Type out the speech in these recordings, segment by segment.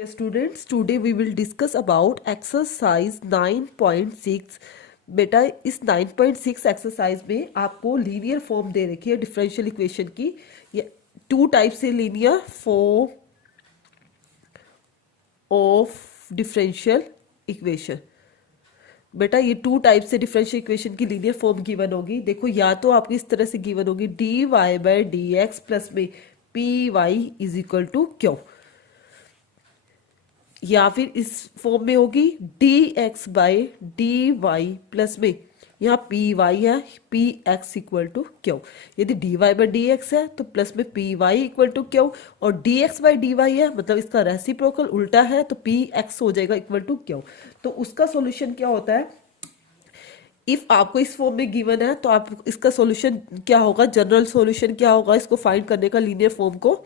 Students, today we will discuss about exercise 9.6। बेटा इस 9.6 exercise में आपको लीनियर फॉर्म दे रखी है डिफरेंशियल इक्वेशन की। ये टू टाइप से linear form of differential equation. बेटा ये टू टाइप से डिफरेंशियल इक्वेशन की लीनियर फॉर्म गिवन होगी। देखो या तो आपकी इस तरह से गिवन होगी d Y by D x plus में P y is equal to q, या फिर इस फॉर्म में होगी d x by d y plus में यहाँ पी वाई है p x equal to q. यदि d Y by D x है तो प्लस में P Y equal to q, और d x by d y है मतलब इसका रेसिप्रोकल उल्टा है तो पी एक्स हो जाएगा इक्वल टू क्यू। तो उसका सॉल्यूशन क्या होता है, इफ आपको इस फॉर्म में गिवन है तो आप इसका सॉल्यूशन क्या होगा, जनरल सॉल्यूशन क्या होगा इसको फाइंड करने का लीनियर फॉर्म को,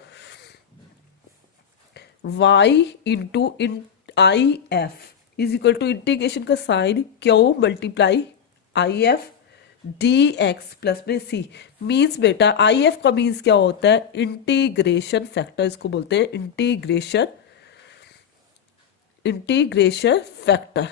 y into I F is equal to integration का sign q multiply I F d x plus में सी। मीन्स बेटा आई एफ का मीन्स क्या होता है, इंटीग्रेशन फैक्टर इसको बोलते हैं, integration factor.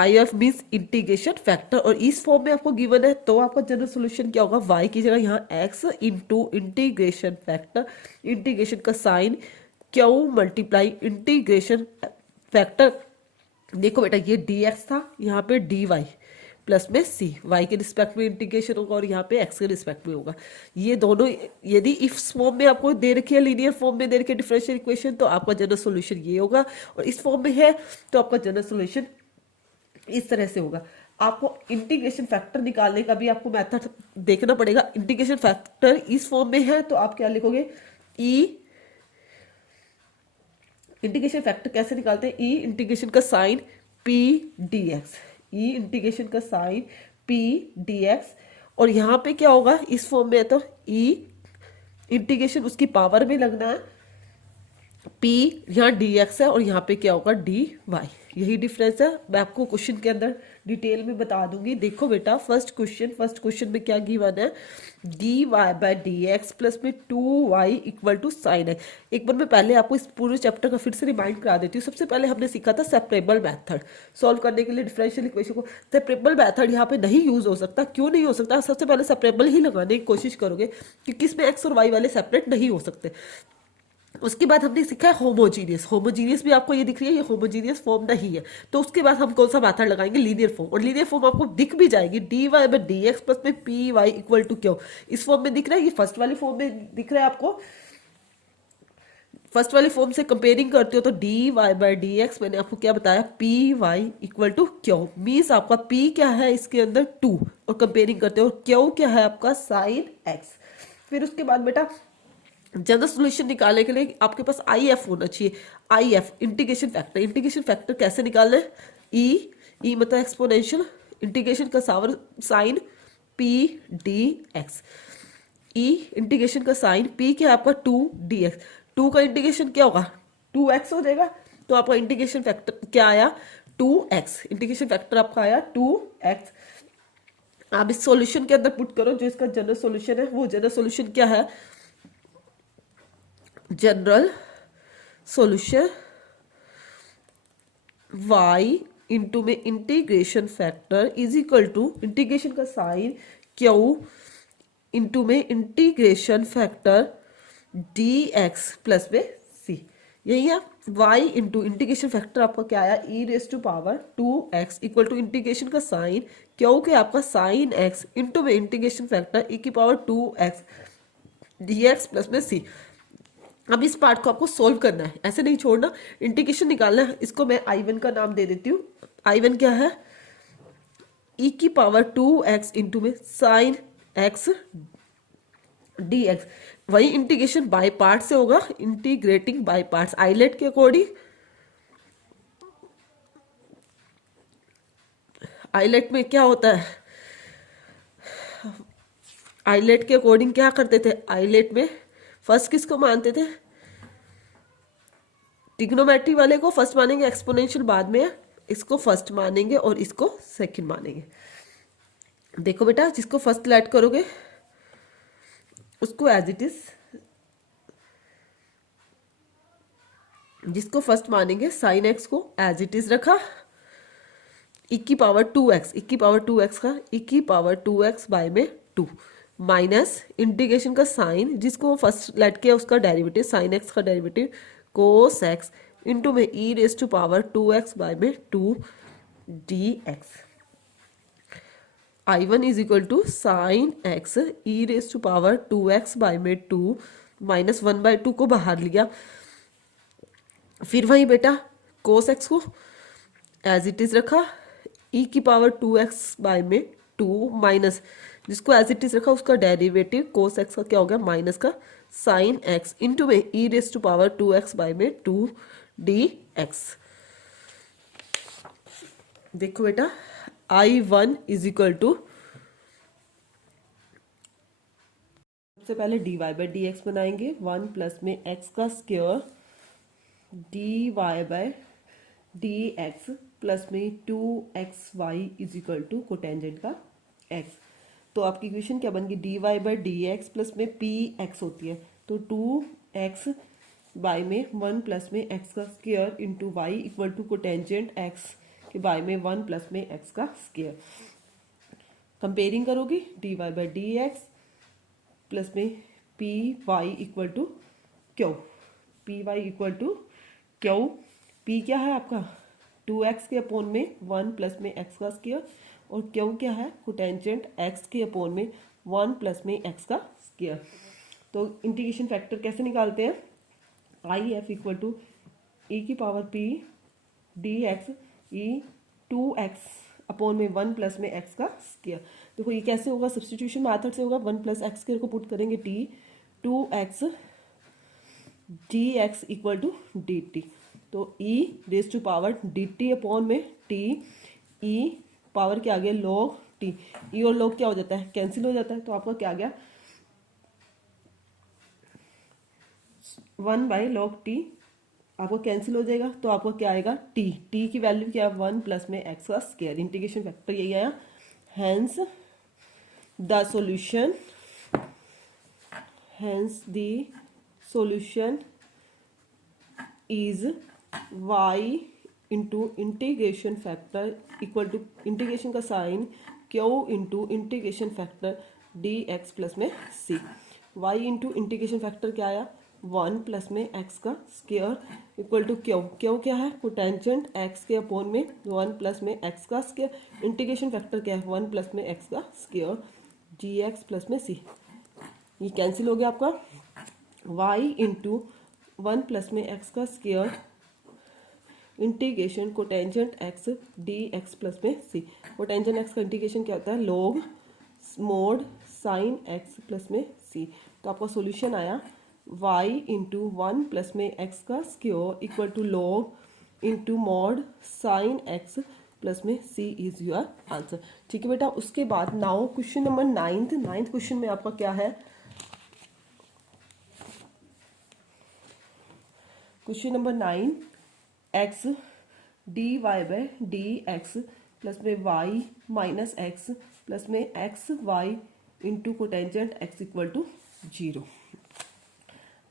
I F means integration factor, और इस फॉर्म में आपको गिवन है तो आपका जनरल सोल्यूशन क्या होगा, y की जगह यहाँ x into integration factor, integration का sign q multiply integration factor. देखो बेटा ये dx था, यहाँ पे dy प्लस में c, y के रिस्पेक्ट में इंटीग्रेशन होगा और यहाँ पे x के रिस्पेक्ट में होगा। ये दोनों यदि इफ फॉर्म में आपको दे रखी है, लीनियर फॉर्म में दे रखी है डिफरेंशियल इक्वेशन, तो आपका जनरल सोल्यूशन ये होगा, और इस फॉर्म में है तो आपका जनरल सोल्यूशन इस तरह से होगा। आपको इंटीग्रेशन फैक्टर निकालने का भी आपको मेथड देखना पड़ेगा। इंटीग्रेशन फैक्टर इस फॉर्म में है तो आप क्या लिखोगे, ई इंटीग्रेशन फैक्टर कैसे निकालते हैं, ई इंटीग्रेशन का sign p d x, e integration का साइन पी डी एक्स, और यहाँ पे क्या होगा इस फॉर्म में है तो ई इंटीग्रेशन उसकी पावर में लगना है, P यहाँ dx है और यहाँ पे क्या होगा dy। यही डिफरेंस है, मैं आपको क्वेश्चन के अंदर डिटेल में बता दूंगी। देखो बेटा फर्स्ट क्वेश्चन में क्या गिवन है, dy by D x plus में 2y इक्वल टू साइन है। एक बार मैं पहले आपको इस पूरे चैप्टर का फिर से रिमाइंड करा देती हूँ। सबसे पहले हमने सीखा था सेपरेबल मेथड सॉल्व करने के लिए डिफरेंशियल इक्वेशन को। सेपरेबल मेथड यहाँ पे नहीं यूज हो सकता, क्यों नहीं हो सकता, सबसे पहले सेपरेबल ही लगाने की कोशिश करोगे क्योंकि इसमें x और y वाले सेपरेट नहीं हो सकते। उसके बाद हमने सीखा है होमोजीनियस भी आपको ये दिख रही है, ये होमोजीनियस फॉर्म नहीं है। तो उसके बाद हम कौन सा मेथड लगाएंगे, लीनियर फॉर्म, और लीनियर फॉर्म आपको दिख भी जाएगी d Y by D x plus में P Y equal to q. इस फॉर्म में दिख रहा है, ये फर्स्ट वाली फॉर्म में दिख रहा है आपको। फर्स्ट वाली फॉर्म से कंपेयरिंग करते हो तो D Y by D x, मैंने आपको क्या बताया, p Y equal to q. Means आपका पी क्या है इसके अंदर 2, और कंपेयरिंग करते हो क्यू क्या है आपका साइन एक्स। फिर उसके बाद बेटा जनरल सोल्यूशन निकालने के लिए आपके पास आई एफ होना चाहिए, I F integration factor. Integration factor कैसे निकालना है, ई मतलब एक्सपोनेंशियल, इंटीग्रेशन का sign p d x, e integration का साइन पी क्या है आपका 2 डी एक्स, 2 का इंटीग्रेशन क्या होगा 2x हो जाएगा, तो आपका इंटीग्रेशन फैक्टर क्या आया 2x, इंटीग्रेशन फैक्टर आपका आया 2x। आप इस सॉल्यूशन के अंदर पुट करो जो इसका जनरल सॉल्यूशन है, वो जनरल सॉल्यूशन क्या है, जनरल सॉल्यूशन y इंटू में integration factor is equal to integration का साइन q इंटू में इंटीग्रेशन फैक्टर dx प्लस में c। यही है y इंटू इंटीग्रेशन फैक्टर आपका क्या आया e raise to power 2x equal to integration का साइन q के आपका साइन x इंटू में इंटीग्रेशन फैक्टर e की पावर 2x dx प्लस में c। अब इस पार्ट को आपको सोल्व करना है, ऐसे नहीं छोड़ना, इंटीग्रेशन निकालना है। इसको मैं I1 का नाम दे देती हूँ। I1 क्या है, e की पावर 2x इंटू में साइन x dx। वही इंटीग्रेशन बाय पार्ट से होगा, इंटीग्रेटिंग बाय पार्ट्स आइलेट के अकॉर्डिंग। आइलेट में क्या होता है, आइलेट के अकॉर्डिंग क्या करते थे, आइलेट में फर्स्ट किसको मानते थे, ट्रिग्नोमेट्री वाले को फर्स्ट मानेंगे, एक्सपोनेंशियल बाद में, इसको फर्स्ट मानेंगे और इसको सेकंड मानेंगे। देखो बेटा जिसको फर्स्ट लेट करोगे उसको एज इट इज जिसको फर्स्ट मानेंगे साइन एक्स को एज इट इज रखा, e की पावर 2x, e की पावर 2x का e की पावर 2x बाय में 2 माइनस इंटीग्रेशन का साइन जिसको फर्स्ट लेट किया उसका डेरिवेटिव साइन एक्स का डेरिवेटिव कोस एक्स इंटू में e raise to power 2x by में 2 dx। I1 is equal to sine x E raise to power 2x by में 2 minus 1/2 को बाहर लिया, फिर वही बेटा कोस एक्स को एज इट इज रखा, e की पावर 2x बाय में 2 माइनस जिसको एज इट इज रखा उसका डेरिवेटिव कोस एक्स का क्या हो गया माइनस का साइन एक्स इंटू में e raise to power 2x by में 2 dx। देखो बेटा I1 इज इक्वल टू सबसे पहले dy बाई डी एक्स बनाएंगे 1 प्लस में x का square dy by D x plus में 2xy is equal to cotangent का x। तो आपकी इक्वेशन क्या बन गई dy by D x plus में px होती है तो 2x बाय में 1 प्लस में x का square into y equal to cotangent x के बाय में 1 प्लस में x का स्क्वायर। कंपेयरिंग करोगे dy by D x plus में P Y equal to Q, p Y equal to Q, P क्या है आपका 2x के अपोन में 1 प्लस में x का स्क्वायर और क्यू क्या है कोटेंजेंट x के अपोन में 1 प्लस में x का स्क्वायर। तो इंटीग्रेशन फैक्टर कैसे निकालते हैं आई एफ इक्वल टू ई की पावर पी डी एक्स ई 2x अपोन में 1 प्लस में x का स्क्वायर। देखो ये कैसे होगा सब्सटीट्यूशन मेथड से होगा 1 प्लस एक्स स्क्वायर को पुट करेंगे t 2x dx equal to d t तो e raise to power d t upon में t e पावर क्या आ गया log t, e और log क्या हो जाता है कैंसिल हो जाता है तो आपका क्या आ गया 1 बाई log t आपको कैंसिल हो जाएगा तो आपको क्या आएगा t, t की वैल्यू क्या है 1 प्लस में x का स्क्वायर। इंटीग्रेशन फैक्टर यही आया, hence the solution, hence the solution is y into integration factor equal to integration का sign q into integration factor D x plus में c। y into integration factor क्या आया 1 plus में x का square equal to q, q क्या है cotangent x के upon में 1 प्लस में x का स्क्वायर, इंटीग्रेशन फैक्टर क्या है 1 प्लस में x का स्क्वायर जी एक्स प्लस में c। ये कैंसिल हो गया आपका y इंटू 1 प्लस में x का square integration cotangent x D x plus में c। कोटेंजेंट x का इंटीग्रेशन क्या होता है log mod sine x plus में c। तो आपका सॉल्यूशन आया y इंटू 1 प्लस में x का square equal to log into mod sine x plus में c इज योर आंसर। ठीक है बेटा, उसके बाद now question number 9th question में आपका क्या है question number 9 x dy by D x plus में y माइनस एक्स प्लस में x y into cotangent x equal to 0।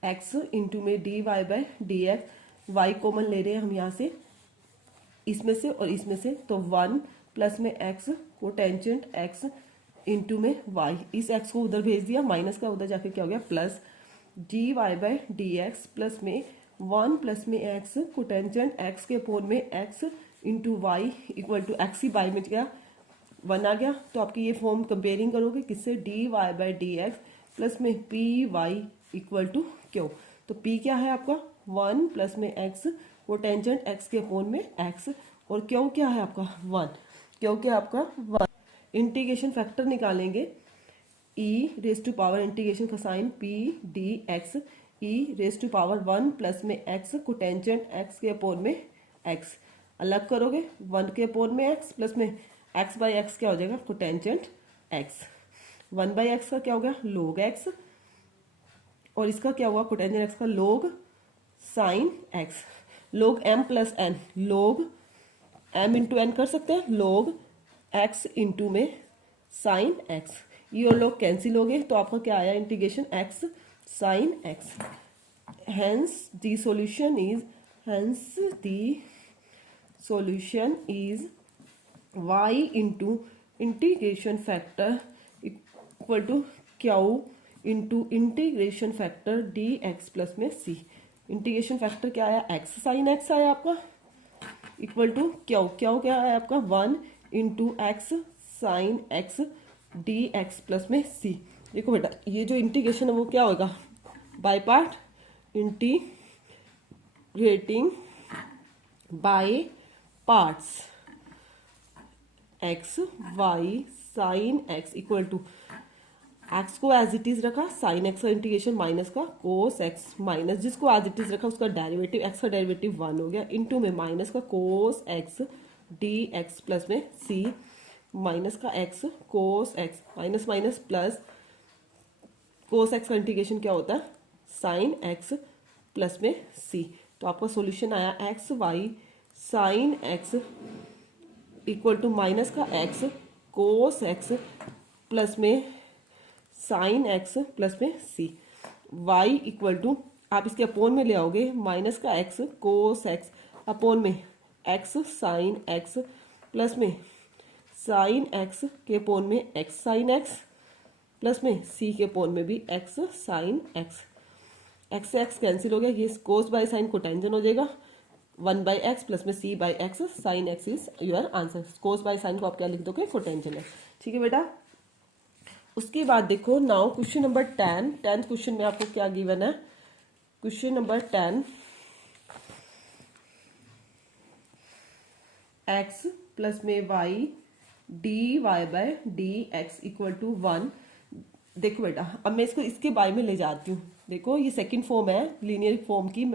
x into में dy by D x y common ले रहे हैं हम यहाँ से इसमें से और इसमें से तो 1 प्लस में x कोटेंजेंट x इंटू में y, इस x को उधर भेज दिया माइनस का उधर जाके क्या हो गया plus dy by D x plus में 1 प्लस में x कोटेंजेंट x के अपोन में x into y equal to x ही बाई में गया 1 आ गया। तो आपकी ये फॉर्म कंपेयरिंग करोगे किससे dy by D x plus में P Y equal to q. तो p क्या है आपका 1 प्लस में x कोटेंजेंट x के अपोन में x और क्यू क्या है आपका 1, क्यू क्या आपका 1। इंटीग्रेशन फैक्टर निकालेंगे e raise to power integration का sign p d x e raise to power 1 plus में x कोटेंजेंट x के अपोन में x अलग करोगे 1 के अपोन में x प्लस में x बाई एक्स क्या हो जाएगा कोटेंजेंट x, 1 बाई एक्स का क्या हो गया log x और इसका क्या हुआ कोटेंजेंट x का log sine x, log m plus n, log m into n कर सकते हैं log x इंटू में साइन x, ये और लोग कैंसिल हो गए तो आपका क्या आया integration x sine x। Hence the solution is hence the solution is y into integration factor equal to q into integration factor D x plus में सी। इंटीग्रेशन फैक्टर क्या आया, एक्स साइन एक्स आया आपका, इक्वल टू क्यू, क्यू क्या आया आपका 1 into x sine x D x plus में C. देखो बेटा ये जो इंटीग्रेशन है वो क्या होगा, by part integrating by parts x y sine x equal to x को एज इट इज रखा, साइन एक्स का इंटीग्रेशन माइनस का कोस एक्स माइनस जिसको एज इट इज रखा उसका डेरिवेटिव, एक्स का डेरिवेटिव 1 हो गया, इनटू में माइनस का cos x D x plus में सी, माइनस का x cos x minus minus plus cos x का इंटीग्रेशन क्या होता है साइन एक्स प्लस में सी। तो आपका सॉल्यूशन आया x y sine x equal to minus का एक्स कोस एक्स प्लस में साइन एक्स प्लस में सी, वाई इक्वल टू आप इसके अपोन में ले आओगे माइनस का एक्स कोस एक्स अपोन में एक्स साइन एक्स प्लस में साइन एक्स के अपोन में एक्स साइन एक्स प्लस में सी के अपोन में भी एक्स साइन एक्स, एक्स से एक्स कैंसिल हो गया, ये कोस बाय साइन कोटेंजन हो जाएगा 1 बाई एक्स प्लस में c by x sine x is your answer. Cos by sine को आप क्या लिख दोगे, कोटेंजन है, ठीक है बेटा। उसके बाद देखो now question number 10, 10th question में आपको क्या गिवन है, क्वेश्चन नंबर 10 एक्स प्लस में y d Y by D x equal to 1। देखो बेटा अब मैं इसको इसके बाय में ले जाती हूँ, देखो ये सेकंड फॉर्म है लीनियर फॉर्म की,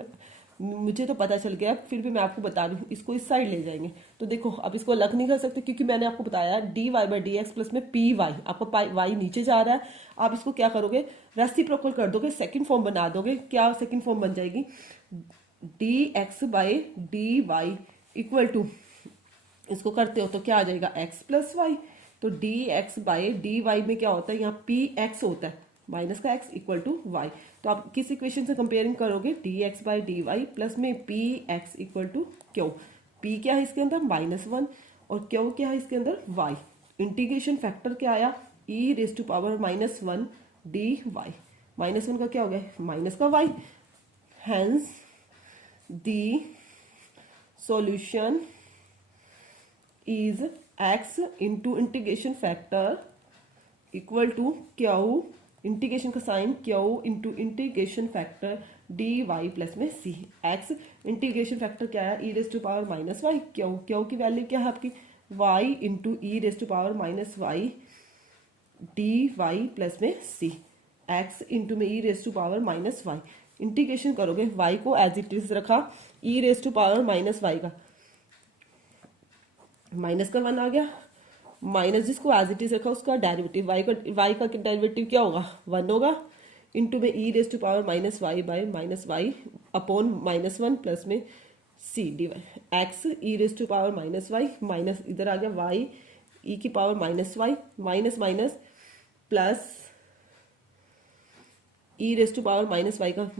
मुझे तो पता चल गया फिर भी मैं आपको बता रही हूँ, इसको इस साइड ले जाएंगे। तो देखो अब इसको अलग नहीं कर सकते क्योंकि मैंने आपको बताया d Y by D x plus में पी वाई, आपका वाई नीचे जा रहा है, आप इसको क्या करोगे रेसिप्रोकल कर दोगे, सेकंड फॉर्म बना दोगे, क्या सेकंड फॉर्म बन जाएगी d x by d y equal to, इसको करते हो तो क्या आ जाएगा एक्स प्लस वाई, तो d x by d y में क्या होता है यहाँ पी एक्स होता है माइनस का एक्स इक्वल टू वाई। तो आप किस इक्वेशन से कंपेयरिंग करोगे d x by d y plus में p x equal to Q, P क्या है इसके अंदर -1 और क्यू क्या है इसके अंदर वाई। इंटीग्रेशन फैक्टर क्या आया e raise to power -1 d y, -1 का क्या हो गया माइनस का y, hence the solution is x into integration factor equal to q, integration का sign Q into integration factor d y plus में c. X integration factor क्या है e raise to power -y, q q की value क्या है आपकी y into E raise to power -y d y plus में c, x into में ई raise to power -y, integration करोगे y को एज इट इज रखा ई रेज टू पावर -y का माइनस का 1 आ गया, माइनस जिसको एज इट इज रखा उसका डेरिवेटिव y का डेरिवेटिव क्या होगा 1 होगा, इंटू में ई raise to power -y by -y upon -1 plus में c d y, x e raise to power -y minus इधर आ गया y ई की power -y minus minus plus E raise to power -y का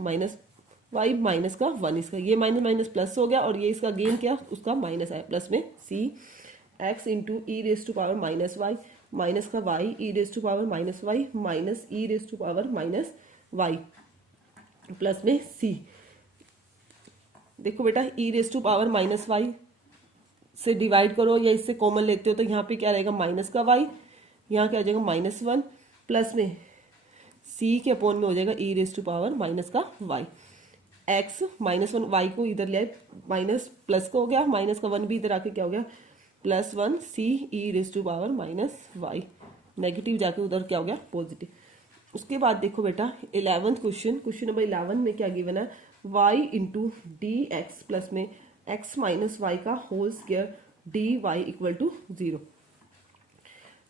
-y minus का 1, इसका ये minus minus plus हो गया और ये इसका गेन क्या उसका माइनस आया प्लस में c x into E raise to power -y minus का y e raise to power -y minus e raise to power -y plus में c। देखो बेटा e raise to power -y से divide करो या इससे कॉमन लेते हो तो यहाँ पे क्या रहेगा माइनस का y, यहाँ क्या आ जाएगा -1 प्लस में c के अपोन में हो जाएगा E raise to power minus का y, एक्स -1 y को इधर ले आए माइनस प्लस का हो गया, माइनस का 1 भी इधर आके क्या हो गया +1 c e raise to power -y, negative जाके उधर क्या हो गया पॉजिटिव। उसके बाद देखो बेटा 11th क्वेश्चन, क्वेश्चन नंबर 11 में क्या गिवन है y into D x plus में x माइनस वाई का whole square d y equal to 0।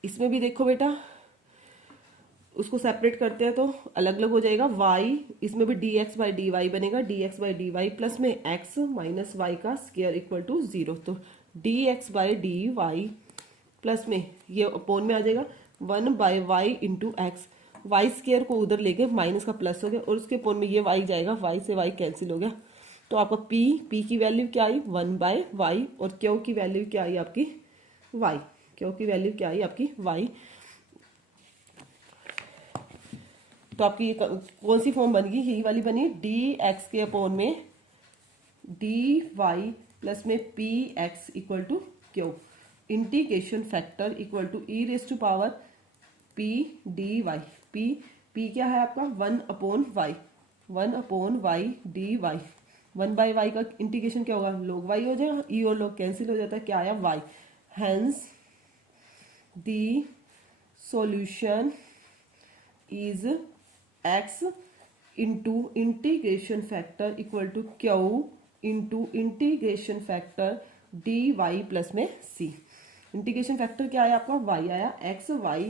इसमें भी देखो बेटा उसको सेपरेट करते हैं तो अलग अलग हो जाएगा y, इसमें भी d x by d y बनेगा d x by d y plus में x माइनस वाई का स्क्वायर इक्वल टू 0, तो d x by d y plus में ये अपोन में आ जाएगा 1 by y into x, y square को उधर लेके माइनस का प्लस हो गया और उसके अपोन में ये y जाएगा, y से y कैंसिल हो गया तो आपका p की वैल्यू क्या आई 1/y और q की वैल्यू क्या आई आपकी y, q की वैल्यू क्या आई आपकी y। तो आपकी ये कौन सी फॉर्म बन गई, यही वाली बनी dx के अपॉन में dy प्लस में px equal to q, integration factor equal to e raise to power p dy। p क्या है आपका 1/y, 1/y dy। 1/y का इंटीग्रेशन क्या होगा log y हो जाएगा, e और log कैंसिल हो जाता है, क्या आया y। Hence the solution is x into integration factor equal to q into integration factor dy plus में c। इंटीग्रेशन फैक्टर क्या आया आपका y आया, x y,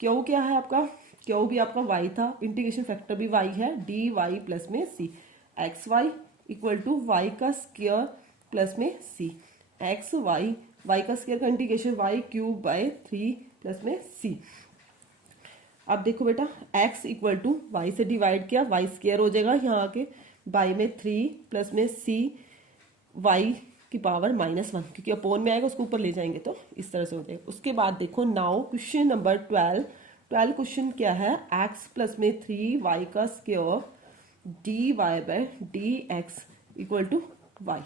q क्या है आपका, q भी आपका y था, इंटीग्रेशन फैक्टर भी y है, dy प्लस में c। X y equal to y का स्क्वायर प्लस में c। एक्स वाई, वाई का स्क्वायर का इंटीग्रेशन y³ प्लस में c। अब देखो बेटा x इक्वल टू वाई से डिवाइड किया, वाई स्क्वायर हो जाएगा यहाँ आके, बाई में 3 प्लस में c y की पावर -1, क्योंकि अपोन में आएगा उसको ऊपर ले जाएंगे तो इस तरह से हो जाएगा। उसके बाद देखो नाउ क्वेश्चन नंबर 12 क्वेश्चन क्या है, x प्लस में 3y का square dy/dx equal to y।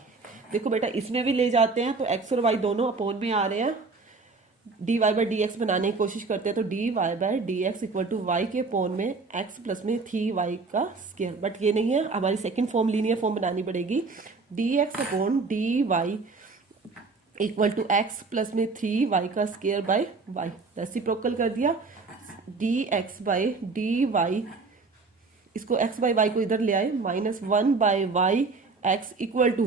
देखो बेटा इसमें भी ले जाते हैं तो x और y दोनों अपोन में आ रहे हैं, dy/dx बनाने की कोशिश करते हैं तो dy/dx इक्वल टू y के अपोन में x प्लस में 3y का स्क्वायर, बट ये नहीं है, हमारी सेकंड फॉर्म लीनियर फॉर्म बनानी पड़ेगी, dx upon dy equal to x plus में 3y का स्क्वायर बाय y, रेसिप्रोकल कर दिया, dx/dy इसको x/y को इधर ले आए, -1/y x equal to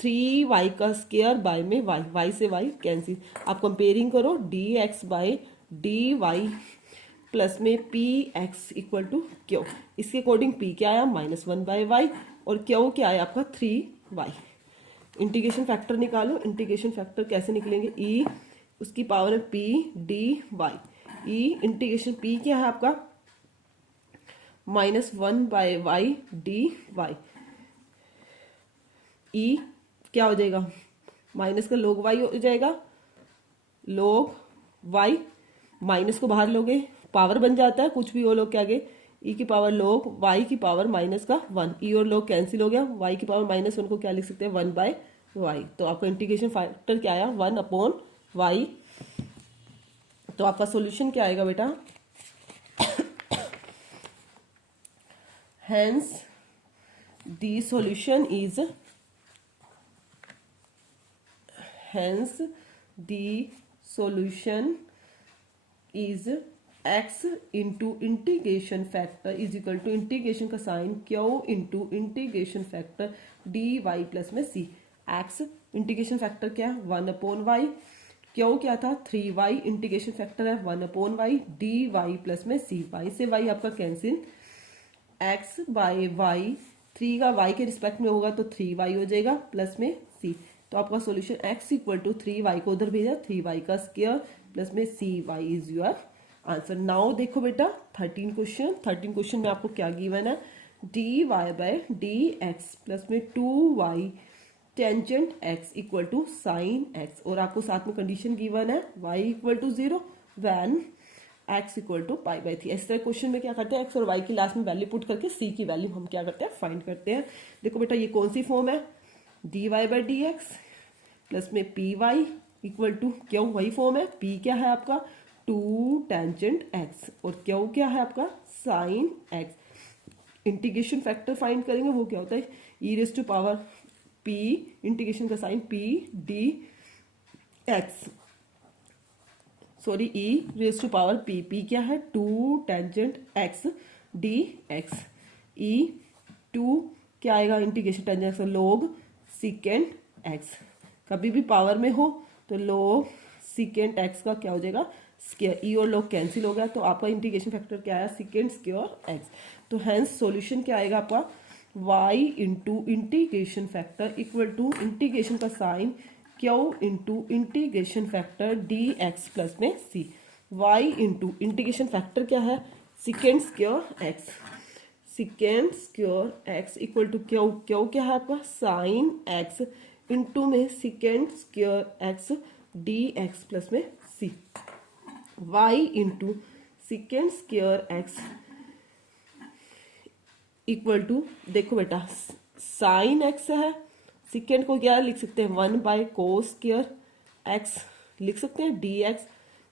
3y का स्क्वायर बाय में y से y कैंसिल। आप कंपेयरिंग करो dx/dy प्लस में px इक्वल टू q, इसके अकॉर्डिंग p क्या आया -1/y और q क्या आया आपका 3y। इंटीग्रेशन फैक्टर निकालो, इंटीग्रेशन फैक्टर कैसे निकलेंगे, e उसकी पावर है p dy, e integration p क्या है आपका -1/y dy, e क्या हो जाएगा माइनस का log y हो जाएगा, log y माइनस को बाहर लोगे पावर बन जाता है, कुछ भी हो लोग के आगे, e की पावर log y की पावर -1, e और log कैंसिल हो गया, y की पावर -1 को क्या लिख सकते हैं 1/y। तो आपका इंटीग्रेशन फैक्टर क्या आया 1/y। तो आपका सॉल्यूशन क्या आएगा बेटा, hence the solution is x into integration factor is equal to integration का sign q into integration factor dy plus में c। x इंटीग्रेशन फैक्टर क्या है 1/y, q क्या था 3y, इंटीग्रेशन फैक्टर है 1/y dy प्लस में c, y से y आपका कैंसिल, x/y 3 का y के रिस्पेक्ट में होगा तो 3y हो जाएगा प्लस में c। तो आपका solution x equal to 3y को उधर भेजा, 3y का स्क्वायर प्लस में cy is your answer. Now देखो बेटा 13 क्वेश्चन में आपको क्या गिवन है, dy/dx प्लस में 2y tangent x equal to sine x, और आपको साथ में कंडीशन गिवन है y equal to 0 when x equal to π/3। इस तरह क्वेश्चन में क्या करते हैं x और y की लास्ट में वैल्यू पुट करके c की वैल्यू हम क्या करते हैं फाइंड करते हैं। देखो बेटा ये कौन सी फॉर्म है, dy/dx प्लस में py इक्वल टू q, वही फॉर्म है, p क्या है आपका 2 टेंजेंट x और q क्या है आपका sign x। Integration factor find करेंगे, वो क्या होता है e raise to power p integration का sign p dx, sorry e raise to power p क्या है 2 टेंजेंट x dx, e 2 क्या आएगा integration tangent x log second x, कभी भी पावर में हो तो log सेकेंड x का क्या हो जाएगा स्क्वायर, e और log कैंसिल हो गया, तो आपका इंटीग्रेशन फैक्टर क्या आया सेकेंड स्क्वायर x। तो हेंस सॉल्यूशन क्या आएगा आपका y into integration factor equal to integration का sign q into integration factor dx plus में c। y into integration factor क्या है secant square x, secant square x equal to q, q क्या है आपका साइन एक्स इंटू में secant square x D x plus में सी, Y into secant square x equal to, देखो बेटा sine x है, सिकेंड को क्या लिख सकते हैं 1/cos स्क्वायर एक्स लिख सकते हैं डी एक्स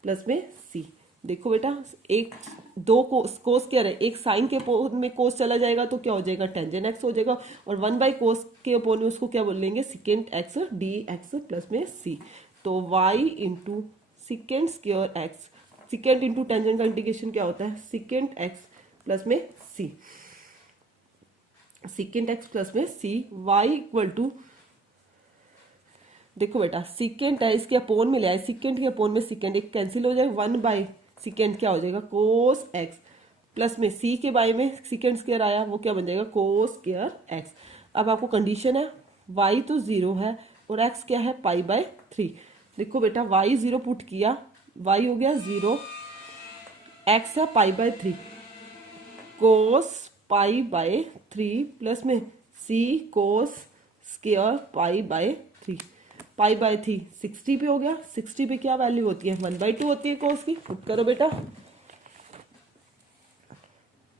प्लस में सी। देखो बेटा एक दो कोस क्या है, एक साइन के अपोन में कोस चला जाएगा तो क्या हो जाएगा टेंजेंट एक्स हो जाएगा, और 1/cos के अपोन में उसको क्या बोल लेंगे secant x D x plus में सी। तो y into secant square x, secant into tangent का इंटीग्रेशन क्या होता है सिकेंड एक्स प्लस में सी, सिकेंड एक्स प्लस में सी, y इक्वल टू, देखो बेटा सिकेंड है इसके अपोन में ले आए, सिकेंड के अपोन में सिकेंड एक कैंसिल हो जाएगा, 1/सिकेंड क्या हो जाएगा कोस एक्स प्लस में सी के बाय में सिकेंड स्क्वायर आया वो क्या बन जाएगा कोस स्क्वायर एक्स। अब आपको कंडीशन है y तो 0 है और x क्या है π/3। देखो बेटा y 0 पुट किया, y हो गया 0, x है π/3 कोस π/3 प्लस में c कोस स्क्वायर π/3, π/3 60 पे हो गया, 60 पे क्या वैल्यू होती है 1/2 होती है कोस की, पुट करो बेटा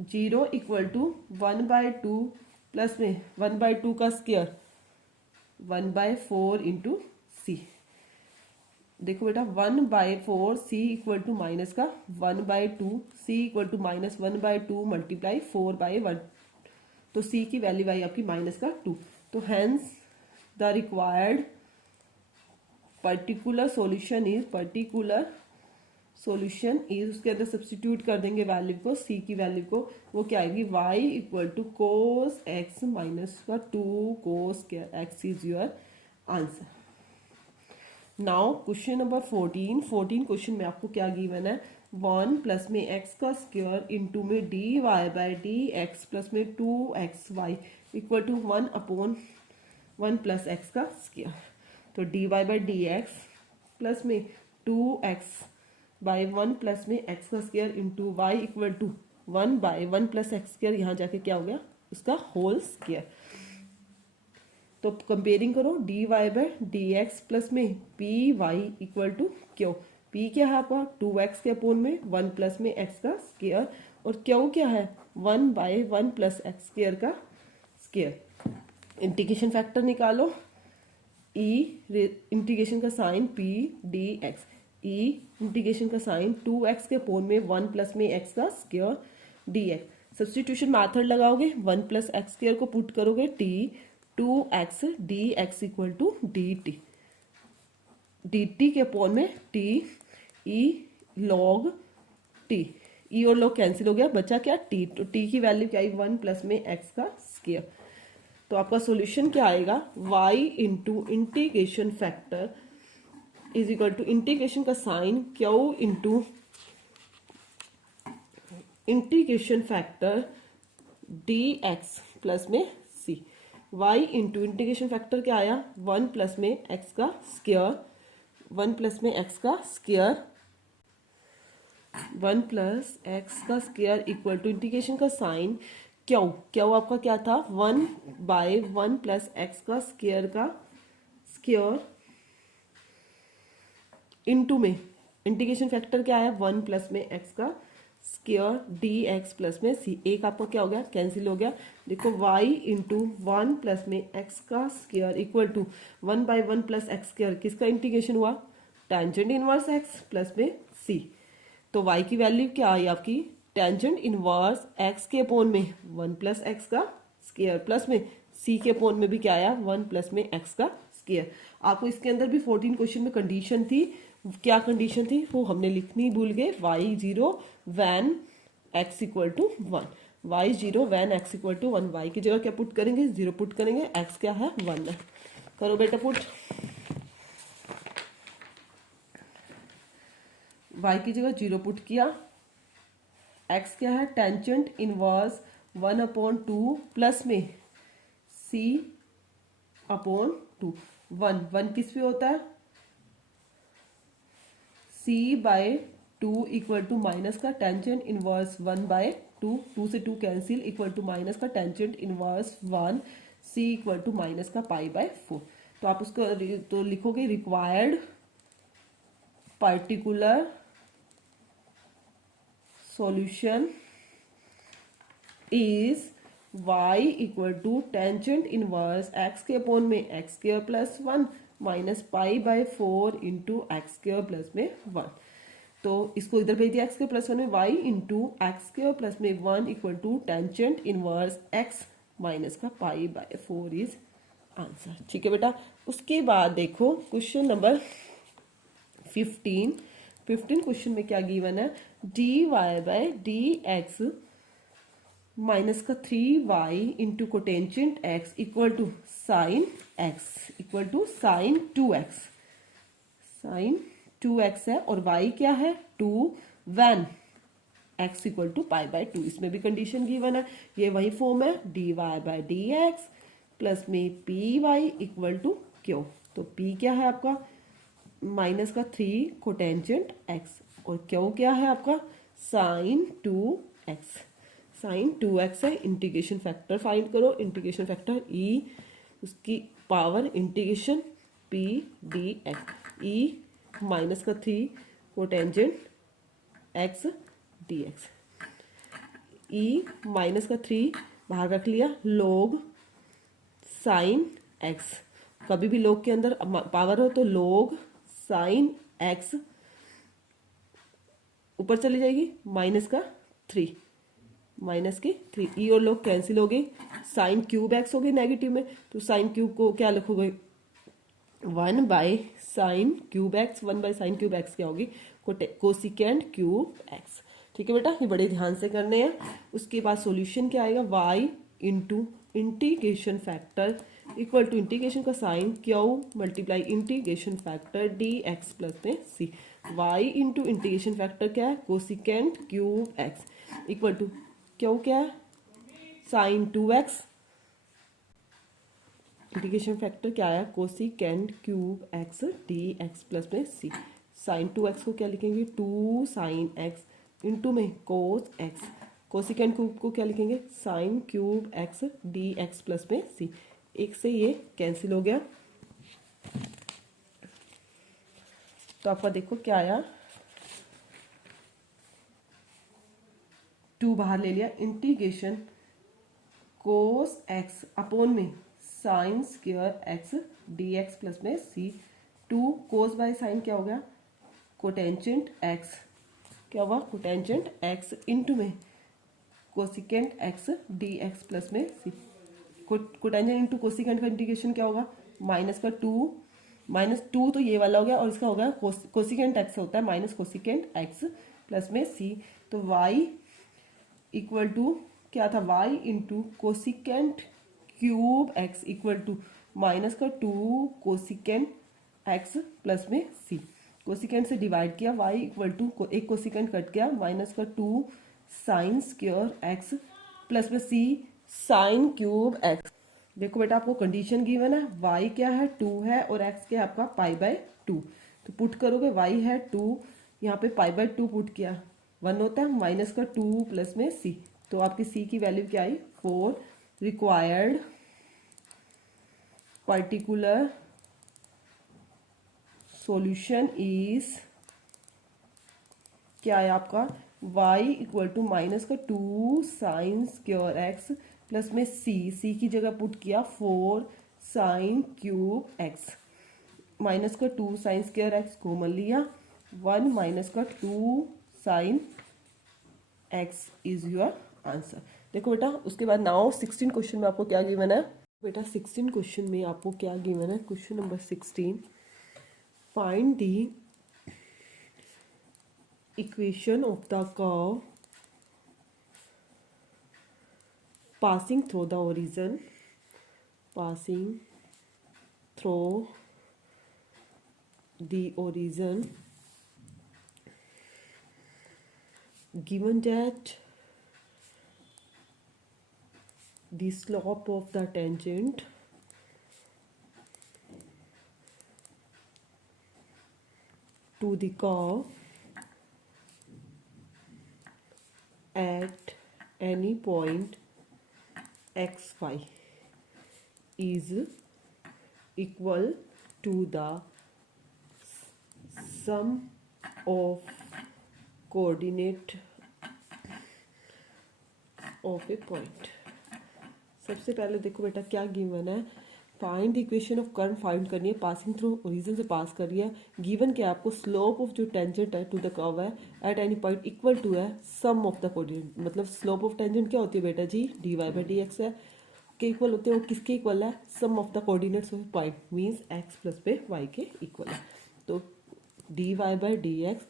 0 इक्वल टू 1/2 प्लस में 1/2 का स्क्वायर 1/4 इंटू सी। देखो बेटा 1/4 सी इक्वल टू माइनस का 1/2, सी इक्वल टू माइनस 1/2 मल्टीप्लाई 4/1, तो सी की वैल्यू आई आपकी माइनस का 2। तो hence the required particular solution is उसके अंदर सब्सटीट्यूट कर देंगे वैल्यू को, सी की वैल्यू को, वो क्या आएगी y equal to cos x minus का 2 cos x is your answer. Now question number 14 question में आपको क्या गिवन है 1 प्लस में एक्स का स्क्वायर इंटू में dy by D x plus में 2xy equal to 1/1 plus x का स्क्वायर। तो dy by D x plus में 2x/1 प्लस में एक्स का square into y equal to 1/1 plus x square, यहाँ जाके क्या हो गया उसका होल स्क्वायर। तो कंपेयरिंग करो dy by D x plus में P Y equal to Q, P क्या है आपका 2x के अपोन में 1 प्लस में एक्स का स्क्वायर, और क्यू क्या है 1/1 प्लस एक्स स्क्वायर का स्क्वायर। इंटीग्रेशन फैक्टर निकालो, ई इंटीग्रेशन का sign p d x, e integration का साइन 2x के अपोन में 1 प्लस में एक्स का square d x. Substitution method लगाओगे 1 प्लस एक्स स्क्वायर को पुट करोगे t 2x d x equal to d t, d t के अपोन में t e log t, e और लॉग कैंसिल हो गया बचा क्या t, तो t की वैल्यू क्या आई 1 प्लस में x का स्क्वायर। तो आपका सॉल्यूशन क्या आएगा y into integration factor is equal to integration का sign q into integration factor dx plus में c, y into integration factor क्या आया 1 प्लस में x का स्क्वायर, 1 प्लस में x का स्क्वायर, 1 प्लस एक्स का स्क्वायर इक्वल टू इंटीग्रेशन का साइन क्यू, क्यू आपका क्या था 1/1 प्लस एक्स का स्क्वायर इनटू में इंटीग्रेशन फैक्टर क्या है 1 प्लस में एक्स का स्क्वायर डी एक्स प्लस में सी, एक आपका क्या हो गया कैंसिल हो गया। देखो y इंटू 1 प्लस में एक्स का square equal to 1/1 plus x square, किसका इंटीग्रेशन हुआ टेंजेंट इनवर्स एक्स प्लस में सी। तो y की वैल्यू क्या आई आपकी टेंजेंट इनवर्स x के अपोन में 1 प्लस एक्स का स्क्वायर प्लस में c के अपोन में भी क्या आया 1 प्लस में x का स्क्वायर। आपको इसके अंदर भी 14 क्वेश्चन में कंडीशन थी, क्या कंडीशन थी वो हमने लिखनी भूल गए, y0 when x equal to 1, y0 when x equal to 1, y की जगह क्या पुट करेंगे 0 पुट करेंगे, x क्या है 1 है। करो बेटा पुट, y की जगह 0 पुट किया, x क्या है टेंजेंट इनवर्स 1/2 प्लस में c अपॉन 2, 1 किस पे होता है c/2 इक्वल टू माइनस का टेंजेंट इनवर्स 1/2, टू से two cancel, equal to minus का tangent inverse 1, c equal to minus का π/4। तो आप उसको तो लिखोगे required particular solution is y equal to tangent inverse x square upon में x square plus 1 minus π/4 into x square plus में 1। तो इसको इधर भेज दिया एक्स स्क्वायर प्लस 1 में, y into x square plus में 1 equal to tangent inverse x minus का π/4 इज आंसर। ठीक है बेटा। उसके बाद देखो क्वेश्चन नंबर 15 क्वेश्चन में क्या गिवन है, dy/dx माइनस का 3y into cotangent x equal to sine x equal to sine 2x है, और y क्या है 2 व्हेन x इक्वल टू π/2। इसमें भी कंडीशन गिवन है, ये वही फॉर्म है dy/dx प्लस में py इक्वल टू q। तो p क्या है आपका माइनस का 3 कोटेंजेंट x और q क्या है आपका साइन 2x। साइन 2x है, इंटीग्रेशन फैक्टर फाइंड करो, इंटीग्रेशन फैक्टर e उसकी power integration p dx, e minus का 3 cotangent x dx, e minus का 3 बाहर रख लिया, log साइन x, कभी भी log के अंदर पावर हो तो log साइन x ऊपर चली जाएगी माइनस का 3 माइनस के 3, ई और लोग कैंसिल हो गई, साइन क्यूब एक्स हो गई नेगेटिव में, तो साइन क्यूब को क्या लिखोगे 1/sin cube x, 1/sin cube x क्या होगी कोसिकेंड क्यूब एक्स। ठीक है बेटा, ये बड़े ध्यान से करने हैं। उसके बाद सॉल्यूशन क्या आएगा y into integration factor equal to integration का sign q multiply integration factor D x plus में c. y into integration factor क्या है cosecant cube x equal to q क्या है साइन 2x, इंटीग्रेशन फैक्टर क्या आया cosecant cube x D x plus में c. Sign 2x को क्या लिखेंगे 2 साइन x इंटू में कोस x, कोसिकेंड क्यूब को क्या लिखेंगे sine cube x D x plus में सी। एक से ये कैंसिल हो गया, तो आपका देखो क्या आया 2 बाहर ले लिया, इंटीग्रेशन कोस एक्स अपॉन में sine square x D x plus में सी। 2 कोस बाय साइन क्या हो गया कोटेंजेंट एक्स, क्या हुआ कोटेंजेंट एक्स इंटू में cosecant x D x plus में सी। कोटेंजेंट इंटू कोसिकेंट का इंटीग्रेशन क्या होगा माइनस का 2 माइनस 2 तो ये वाला हो गया, और इसका हो गया कोसिकेंट एक्स होता है माइनस कोसिकेंट एक्स प्लस में सी। तो y इक्वल टू क्या था y into cosecant cube x equal to minus का 2 कोसिकेंट एक्स प्लस में सी। कोसिकेंट से डिवाइड किया y इक्वल टू एक कोसिकेंट कट गया माइनस का 2 साइन स्क्वायर एक्स प्लस में सी साइन क्यूब एक्स। देखो बेटा आपको कंडीशन गिवन है y क्या है 2 है और x क्या है आपका π/2, तो पुट करोगे y है 2 यहाँ पे π/2 पुट किया 1 होता है माइनस का 2 प्लस में c, तो आपकी c की वैल्यू क्या आई 4। रिक्वायर्ड पर्टिकुलर सॉल्यूशन इज क्या है आपका y इक्वल टू माइनस का 2 साइन स्क्वायर एक्स प्लस में c की जगह पुट किया 4 साइन क्यूब एक्स, माइनस का 2 साइन स्क्वायर एक्स कॉमन लिया 1 माइनस का 2 sign x is your answer. देखो बेटा उसके बाद नाउ 16 क्वेश्चन में आपको क्या गिवन है बेटा, 16 क्वेश्चन में आपको क्या गिवन है, question number 16 find the equation of the curve passing through the origin, passing through the origin, given that the slope of the tangent to the curve at point x y is equal to the sum of coordinate of a point. सबसे पहले देखो बेटा क्या given है, find the equation of current find करनी है, passing through origin से पास कर रही है। गिवन क्या आपको स्लोप ऑफ जो टेंजेंट है टू द कर्व है at any point equal to है सम ऑफ द कोऑर्डिनेट। मतलब स्लोप ऑफ टेंजेंट क्या होती है बेटा जी, D Y by D x है, के इक्वल होते हैं वो किसके इक्वल है, sum of the coordinates of point means X plus पे वाई के इक्वल है। तो D Y by D X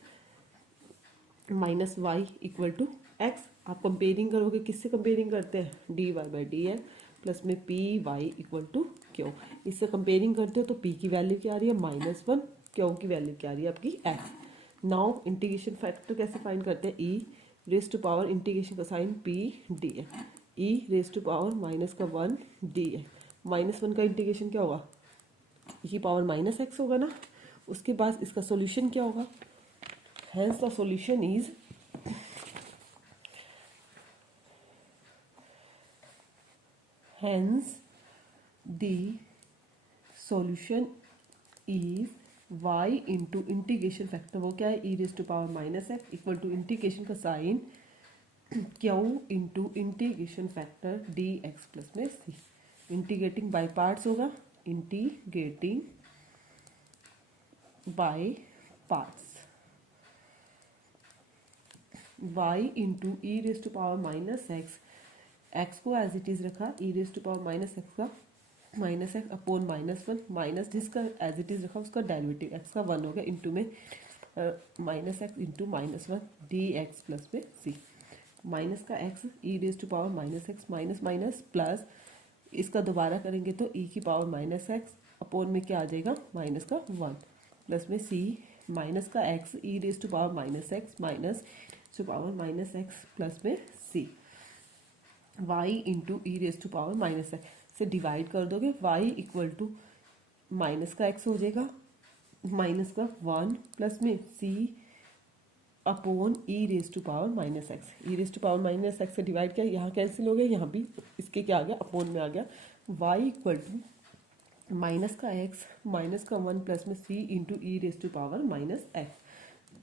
minus Y equal to x. आप कंपेयरिंग करोगे, किससे कंपेयरिंग करते हैं, D Y by D x plus में P Y equal to Q. इससे कंपेयरिंग करते हो तो पी की वैल्यू क्या आ रही है -1, क्यू की वैल्यू क्या आ रही है आपकी एक्स। नाउ इंटीग्रेशन फैक्टर कैसे फाइंड करते हैं, e raise to power integration का sign p d x, e raise to power -1 D x. -1 का इंटीग्रेशन क्या होगा, ई की पावर -x होगा ना। उसके बाद इसका सॉल्यूशन क्या होगा, hence the solution is hence the solution is y into integration factor, वो क्या है, e raise to power -x equal to integration का sign q into integration factor dx plus में c। इंटीग्रेटिंग बाय पार्ट्स होगा, integrating by parts y into E raise to power -x, X को as it is रखा, ई raise to power -x का -x upon -1 minus जिसका as it is रखा उसका derivative x का 1 हो गया, इंटू में -x into -1 D x plus में सी। माइनस का x e raise to power -x minus minus plus, इसका दोबारा करेंगे तो ई की पावर -x अपॉन में क्या आ जाएगा माइनस का 1 प्लस में सी माइनस का x e raise to power -x minus to power -x plus में c. y into E raise to power -x से डिवाइड कर दोगे, y इक्वल टू माइनस का x हो जाएगा माइनस का 1 प्लस में c upon e raise to power -x। E raise to power -x से डिवाइड किया, यहाँ कैंसिल हो गया, यहाँ भी इसके क्या आ गया अपॉन में आ गया, y इक्वल टू माइनस का x माइनस का 1 प्लस में c into E raise to power -x।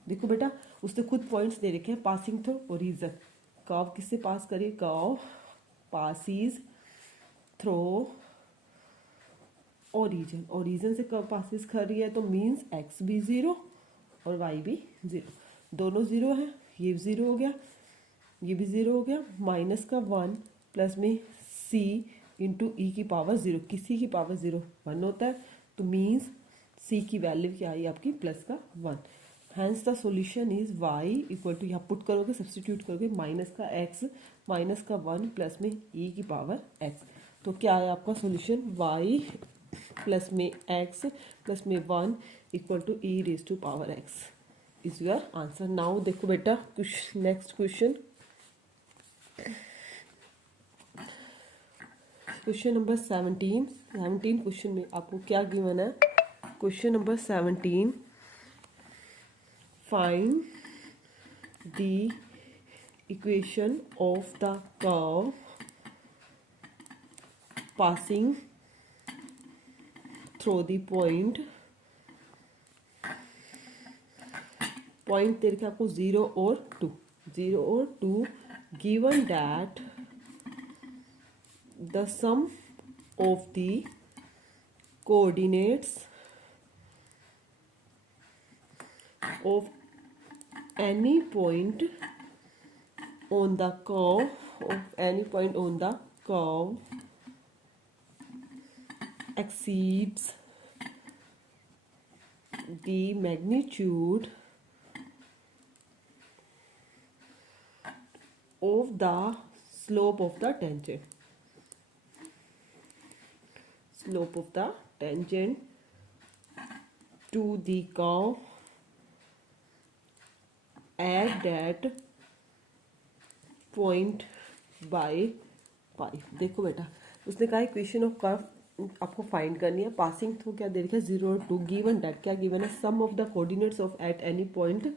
देखो बेटा उसने खुद पॉइंट्स दे रखे हैं, पासिंग थ्रू ओरिजिन, कर्व किससे पास करिए, curve passes through origin, origin से कर्व पासिस कर रही है तो मीन्स एक्स भी 0 और वाई भी 0, दोनों 0 है, ये 0 हो गया, ये भी 0 हो गया, माइनस का 1 प्लस में c इंटू ई की पावर 0, किसी की पावर 0 1 होता है तो मीन्स c की वैल्यू क्या आई आपकी प्लस का 1। Hence the solution is y equal to, यहाँ पुट करोगे सब्सटीट्यूट करोगे, माइनस का x माइनस का 1 प्लस में e की पावर x, तो क्या है आपका सॉल्यूशन y प्लस में x प्लस में 1 equal to e raise to power x is your answer. Now देखो बेटा next question, question number 17 question में आपको क्या गिवन है, question number 17, find the equation of the curve passing through the point दे रखे आपको 0 और 2 given that the sum of the coordinates of any point on the curve exceeds the magnitude of the slope of the tangent, to the curve at that point by पाई। देखो बेटा उसने कहा equation of curve आपको find करनी है, passing through क्या दे रखा है 0 और 2, गिवन दैट क्या गिवन है, sum of the coordinates of at any point,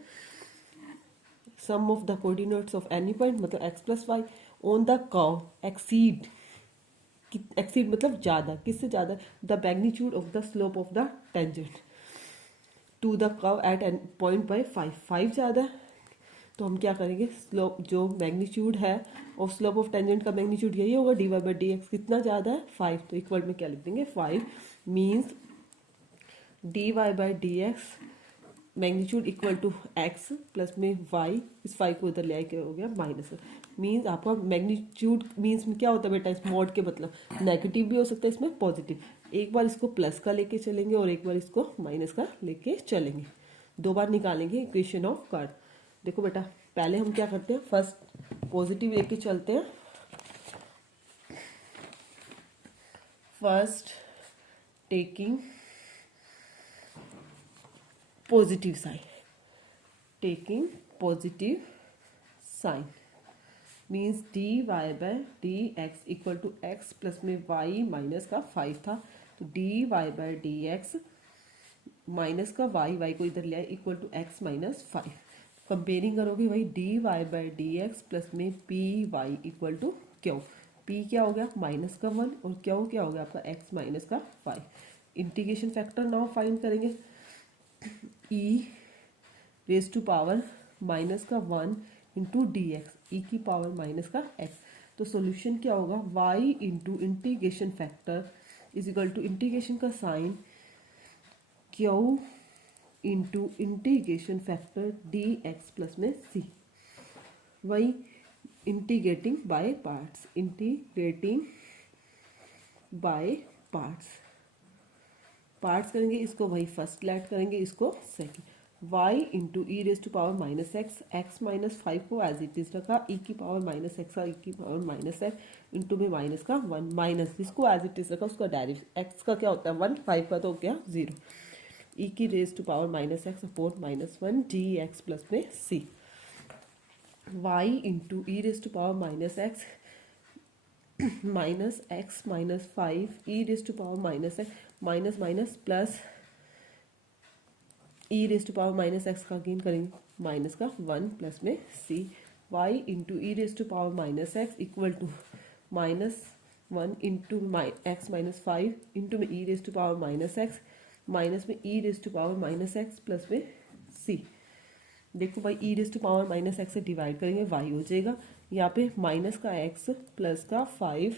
sum of the coordinates of any point मतलब x plus Y, on the curve exceed, exceed मतलब ज़्यादा, किससे ज़्यादा, the magnitude of the slope of the tangent to the curve at an point by 5 ज़्यादा है, तो हम क्या करेंगे, स्लोप जो मैग्नीट्यूड है और स्लोप ऑफ टेंजेंट का मैग्नीट्यूड यही होगा, d Y by D x कितना ज़्यादा है 5, तो इक्वल में क्या लिख देंगे 5, means D Y by D x magnitude equal to x plus में वाई, इस 5 को इधर ले आए, क्या हो गया माइनस, मीन्स आपका मैग्नीट्यूड मीन्स में क्या होता है बेटा, इस मॉड के मतलब नेगेटिव भी हो सकता है इसमें पॉजिटिव, एक बार इसको प्लस का लेके चलेंगे और एक बार इसको माइनस का लेके चलेंगे, 2 बार निकालेंगे इक्वेशन ऑफ कर्व। देखो बेटा पहले हम क्या करते हैं, फर्स्ट पॉजिटिव लेके चलते हैं, first taking positive sign, taking positive sign means D Y by D x equal to x plus में वाई माइनस का 5 था, तो D Y by D X minus का वाई को इधर लिया equal to X minus 5, comparing करोगे वही D Y by D x plus में P Y equal to Q, P क्या हो गया माइनस का 1 और क्यू क्या हो गया आपका एक्स माइनस का 5, इंटीग्रेशन फैक्टर नाउ फाइंड करेंगे, E raise to power minus का 1 इंटू डी एक्स ई की पावर माइनस का एक्स, तो सोल्यूशन क्या होगा y into integration factor is equal to integration का sign Q into integration factor D x plus में C, वही integrating by parts, integrating by parts, parts करेंगे इसको वही फर्स्ट लेट करेंगे इसको second, y into E raise to power minus X minus 5 को as it is रखा, ई की पावर माइनस एक्स और ई की पावर माइनस एक्स इंटू में माइनस का 1 माइनस जिसको एज इट इज रखा उसका डायरेक्ट एक्स का क्या होता है 1, 5 का तो क्या 0, ई की raise to power minus X upon minus 1 D x plus में सी, Y into E raise to power minus X minus 5 E raise to power minus X minus minus plus E raise to power minus X का gain करेंगे minus का 1 plus में सी, Y into E raise to power minus X equal to minus 1 into X minus 5 into में ई raise to power minus X minus में ई raise to power minus x plus में C, देखो भाई E raise to power minus X से divide करेंगे Y हो जाएगा, यहाँ पे माइनस का एक्स प्लस का 5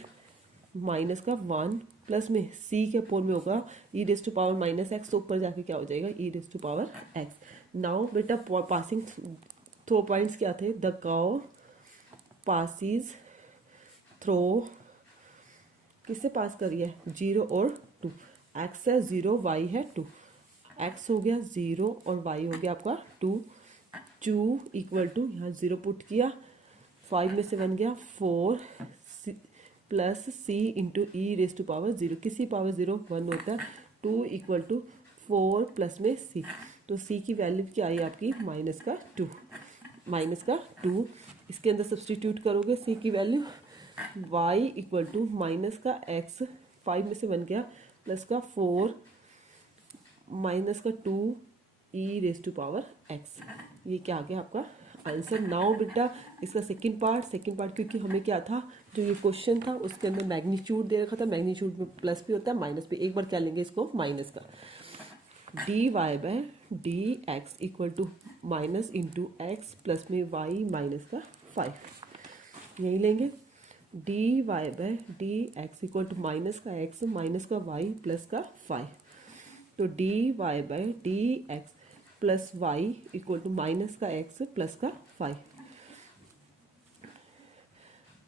माइनस का 1 प्लस में सी के अपोन में होगा E raise to power minus X, तो ऊपर जाके क्या हो जाएगा E raise to power X. Now बेटा पासिंग थ्रो पॉइंट्स क्या थे, द कर्व पासिस थ्रो किससे पास करी है 0 और 2, एक्स है 0 वाई है 2, एक्स हो गया 0 और वाई हो गया आपका 2 इक्वल टू यहाँ 0 पुट किया, 5 में से बन गया 4 plus c into E raise to power 0, किसी पावर 0 1 होता है, 2 इक्वल टू 4 प्लस में सी, तो सी की वैल्यू क्या आई आपकी माइनस का 2, इसके अंदर सब्सटीट्यूट करोगे सी की value y equal to minus का x 5 में से बन गया प्लस का 4 माइनस का 2 e raise to power x, ये क्या आ गया आपका आंसर। नाउ बेटा इसका सेकंड पार्ट क्योंकि हमें क्या था जो ये क्वेश्चन था उसके अंदर मैग्नीट्यूड दे रखा था, मैग्नीट्यूड में प्लस भी होता है माइनस भी, एक बार क्या लेंगे इसको माइनस का, d Y by D x equal to minus into x plus में वाई माइनस का 5, यही लेंगे, d Y by D x equal to minus का एक्स माइनस का वाई प्लस का 5, तो D Y by D x plus y equal to minus का x plus का 5,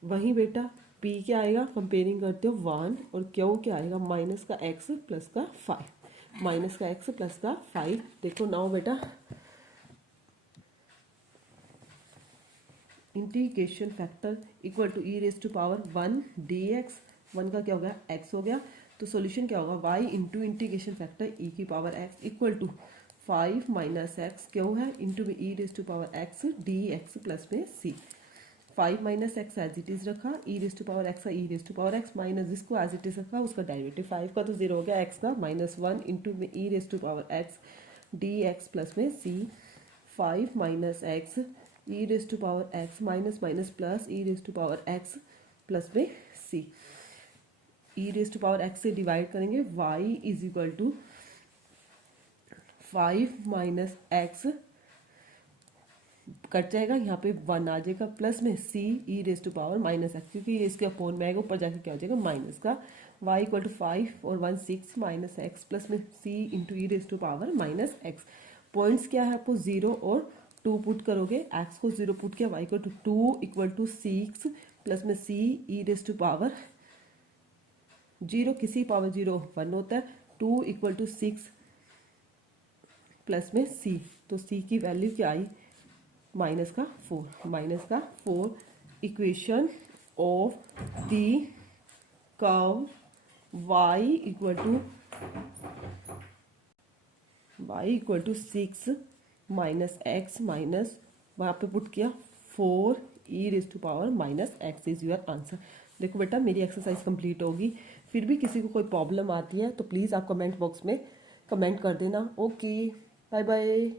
वही बेटा p क्या आएगा कंपेयरिंग करते हो 1 और क्यू क्या आएगा माइनस का x प्लस का 5, माइनस का x प्लस का 5, देखो नाउ बेटा integration factor equal to e raise to power 1 D x, 1 का क्या हो गया x हो गया, तो सॉल्यूशन क्या होगा y into integration factor e की power x equal to 5 minus X क्यों है इंटू में ई raise to power x D x plus में c, 5 minus X as it is रखा, ई रेज टू पावर एक्स का E raise to power X minus जिसको as it is रखा उसका derivative 5 का तो 0 हो गया, x का माइनस 1 इंटू में ई raise to power X D x plus में c, 5 minus X E raise to power X minus minus plus E raise to power X plus में सी। ई रेस टू पावर एक्स से divide करेंगे, Y is equal to 5 minus X cut जाएगा, यहाँ पे 1 आ जाएगा, plus में सी ई raise to power minus X, क्योंकि ये इसके अपोन में आएगा, ऊपर जाके क्या हो जाएगा माइनस का। वाई इक्वल टू 5 और 1 6 माइनस एक्स प्लस में C into E raise to power minus X. Points क्या है आपको 0 और 2 पुट करोगे, एक्स को 0 पुट किया, y equal to 2 equal to 6 प्लस में सी ई रेस टू पावर 0, किसी पावर 0 1 होता है, 2 इक्वल टू 6 प्लस में सी, तो सी की वैल्यू क्या आई माइनस का 4 equation of the curve y equal to 6 minus X minus वहाँ पे पुट किया 4 E raise to power minus X is your answer. देखो बेटा मेरी एक्सरसाइज कंप्लीट होगी, फिर भी किसी को कोई प्रॉब्लम आती है तो प्लीज़ आप कमेंट बॉक्स में कमेंट कर देना। Okay, bye bye.